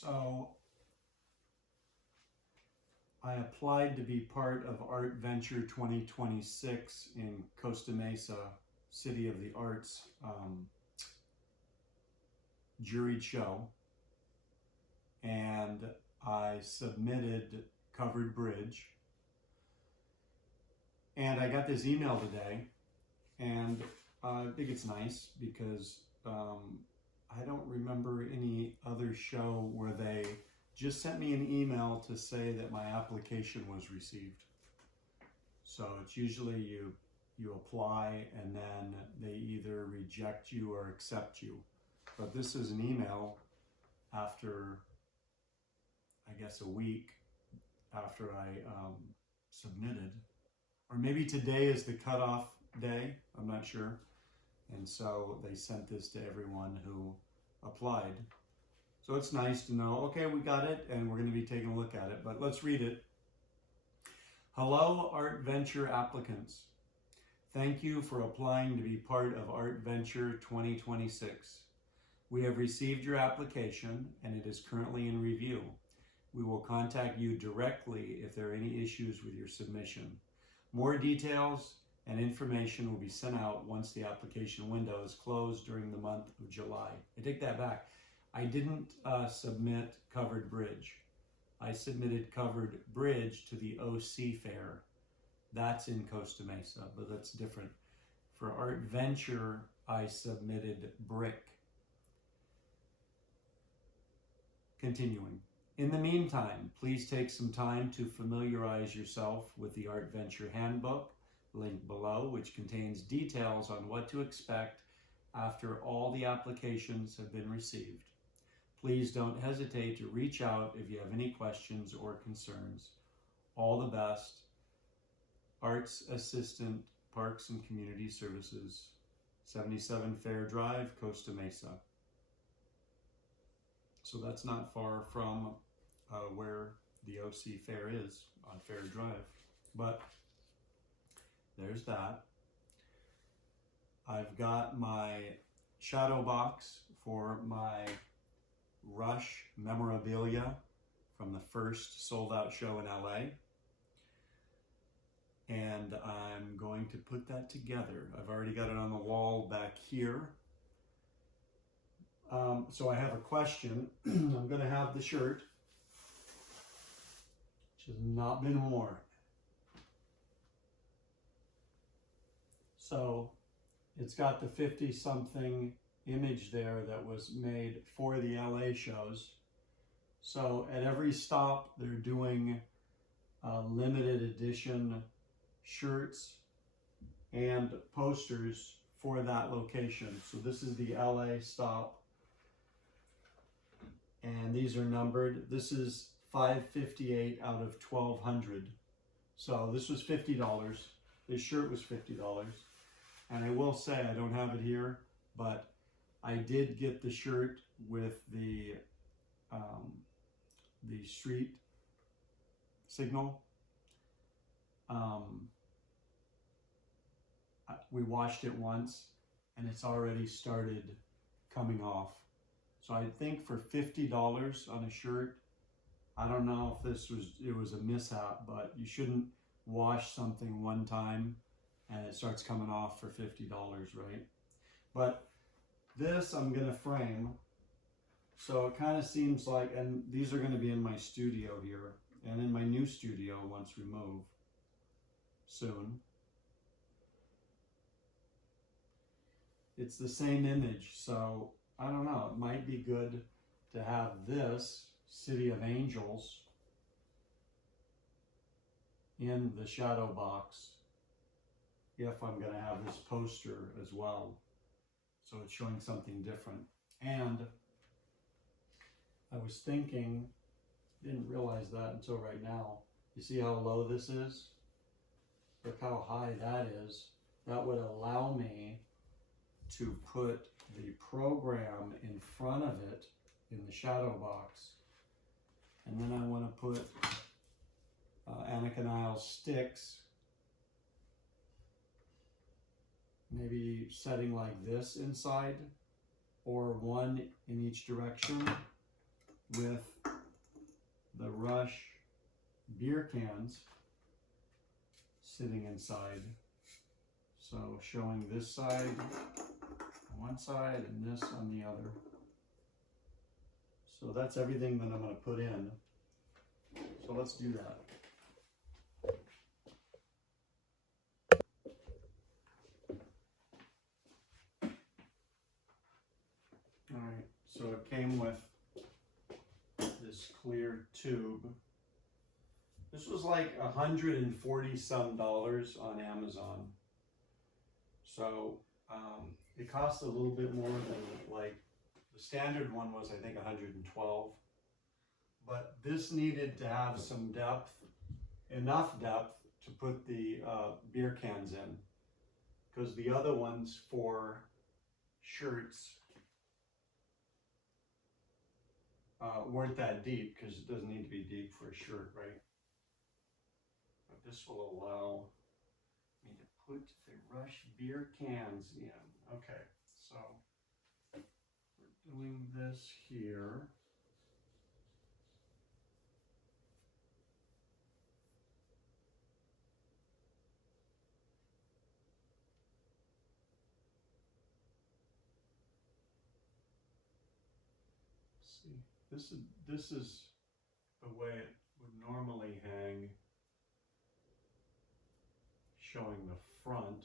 So I applied to be part of Artventure 2026 in Costa Mesa, City of the Arts juried show, and I submitted Covered Bridge, and I got this email today, and I think it's nice because I don't remember any other show where they just sent me an email to say that my application was received. So it's usually you apply and then they either reject you or accept you. But this is an email after, I guess, a week after I submitted. Or maybe today is the cutoff day, I'm not sure. And so they sent this to everyone who applied. So it's nice to know, okay, we got it, and we're going to be taking a look at it. But let's read it. Hello, Artventure applicants. Thank you for applying to be part of Artventure 2026. We have received your application, and it is currently in review. We will contact you directly if there are any issues with your submission. More details and information will be sent out once the application window is closed during the month of July. I take that back. I didn't submit Covered Bridge. I submitted Covered Bridge to the OC Fair. That's in Costa Mesa, but that's different. For Artventure, I submitted Brick. Continuing. In the meantime, please take some time to familiarize yourself with the Artventure Handbook, linked below, which contains details on what to expect after all the applications have been received. Please don't hesitate to reach out if you have any questions or concerns. All the best. Arts Assistant, Parks and Community Services, 77 Fair Drive, Costa Mesa. So that's not far from where the OC Fair is on Fair Drive. But there's that. I've got my shadow box for my Rush memorabilia from the first sold out show in LA. And I'm going to put that together. I've already got it on the wall back here. So I have a question. I'm going to have the shirt, which has not been worn. So it's got the 50-something image there that was made for the LA shows. So at every stop, they're doing limited edition shirts and posters for that location. So this is the LA stop, and these are numbered. This is 558 out of 1200. So this was $50. This shirt was $50. And I will say, I don't have it here, but I did get the shirt with the street signal. We washed it once, and it's already started coming off. So I think for $50 on a shirt, I don't know if it was a mishap, but you shouldn't wash something one time and it starts coming off for $50, right? But this I'm gonna frame. So it kind of seems like, and these are gonna be in my studio here and in my new studio once we move soon. It's the same image, so I don't know, it might be good to have this City of Angels in the shadow box if I'm going to have this poster as well. So it's showing something different. And I was thinking, didn't realize that until right now. You see how low this is? Look how high that is. That would allow me to put the program in front of it in the shadow box. And then I want to put Annika Niles sticks, maybe setting like this inside, or one in each direction. with the Rush beer cans sitting inside. So showing this side on one side and this on the other. So that's everything that I'm going to put in. So let's do that. All right, so it came with this clear tube. This was like $140 some on Amazon. So it cost a little bit more than, like, the standard one was, I think, 112. But this needed to have some depth, enough depth to put the beer cans in. Because the other ones for shirts weren't that deep, because it doesn't need to be deep for a shirt, right? But this will allow me to put the Rush beer cans in. Okay, so we're doing this here. See, this is the way it would normally hang, showing the front.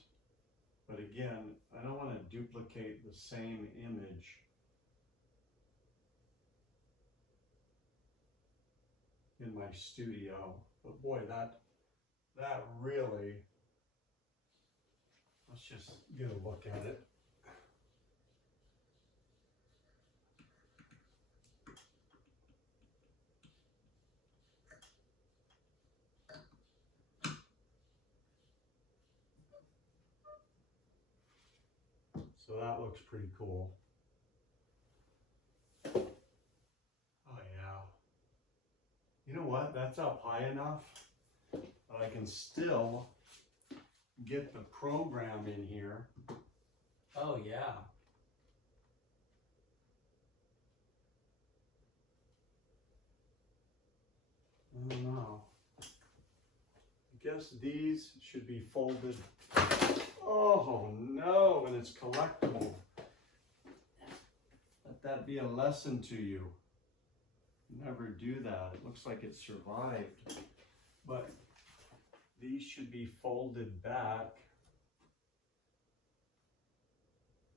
But again, I don't want to duplicate the same image. In my studio. But boy, that really, let's just get a look at it. So that looks pretty cool. Oh yeah. You know what? That's up high enough that I can still get the program in here. Oh yeah. I don't know. I guess these should be folded. Oh no, and it's collectible. Let that be a lesson to you. Never do that. It looks like it survived. But these should be folded back.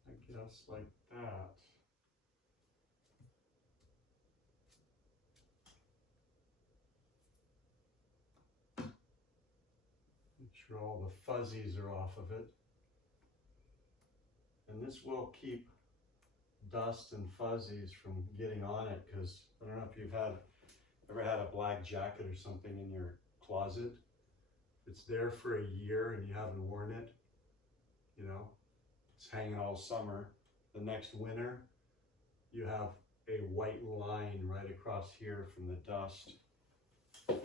I guess like that. Make sure all the fuzzies are off of it. And this will keep dust and fuzzies from getting on it, because I don't know if you've ever had a black jacket or something in your closet. It's there for a year and you haven't worn it, you know, it's hanging all summer. The next winter, you have a white line right across here from the dust. All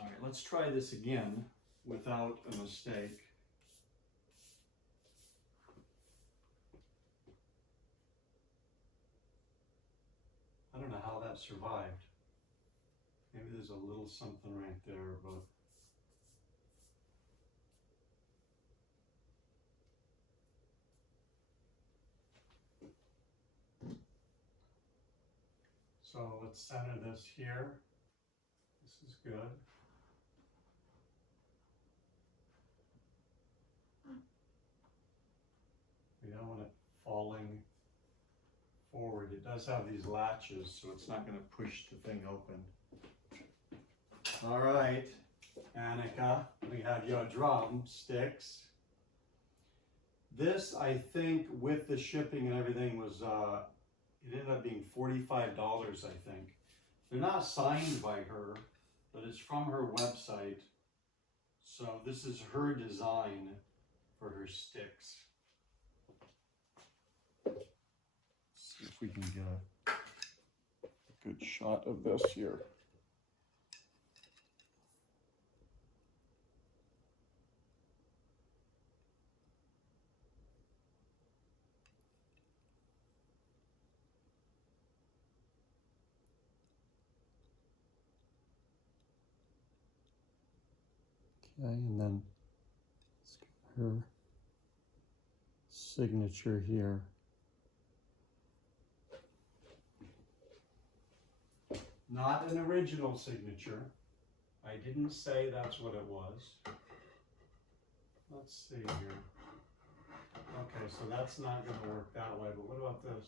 right, let's try this again without a mistake. I don't know how that survived. Maybe there's a little something right there, but so let's center this here. This is good. We don't want it falling forward. It does have these latches, so it's not going to push the thing open. All right, Annika, we have your drumsticks. This, I think, with the shipping and everything, was it ended up being $45, I think. They're not signed by her, but it's from her website. So this is her design for her sticks. Let's see if we can get a good shot of this here. Okay, and then it's got her signature here. Not an original signature. I didn't say that's what it was. Let's see here. Okay, so that's not going to work that way, but what about this?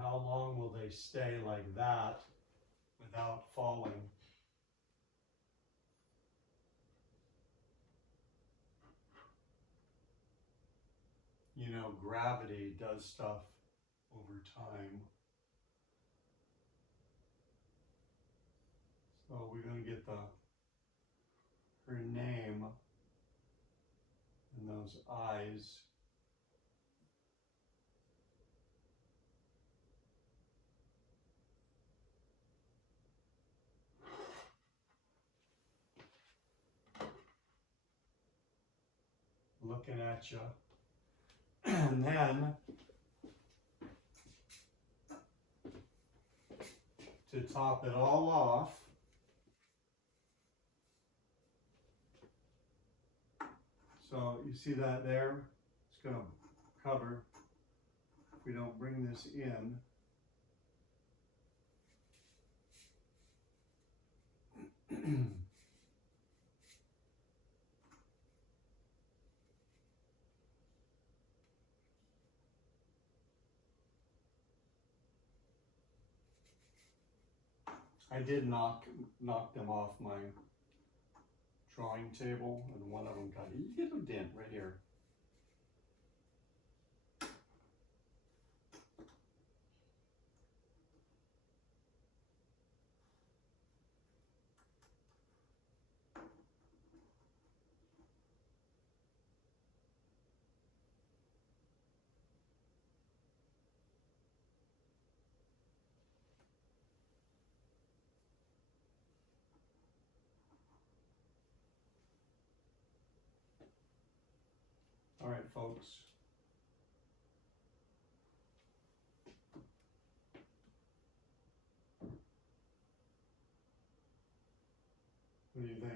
How long will they stay like that without falling? You know, gravity does stuff over time. So we're going to get her name and those eyes. Looking at you. And then to top it all off, so you see that there? It's going to cover if we don't bring this in. I did knock them off my drawing table, and one of them got a little dent right here. All right, folks. What do you think?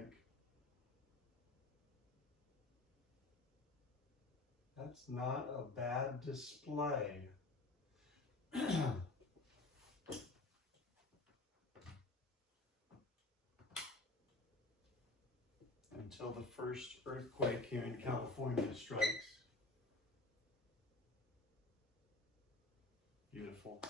That's not a bad display. Until the first earthquake here in California strikes. Beautiful.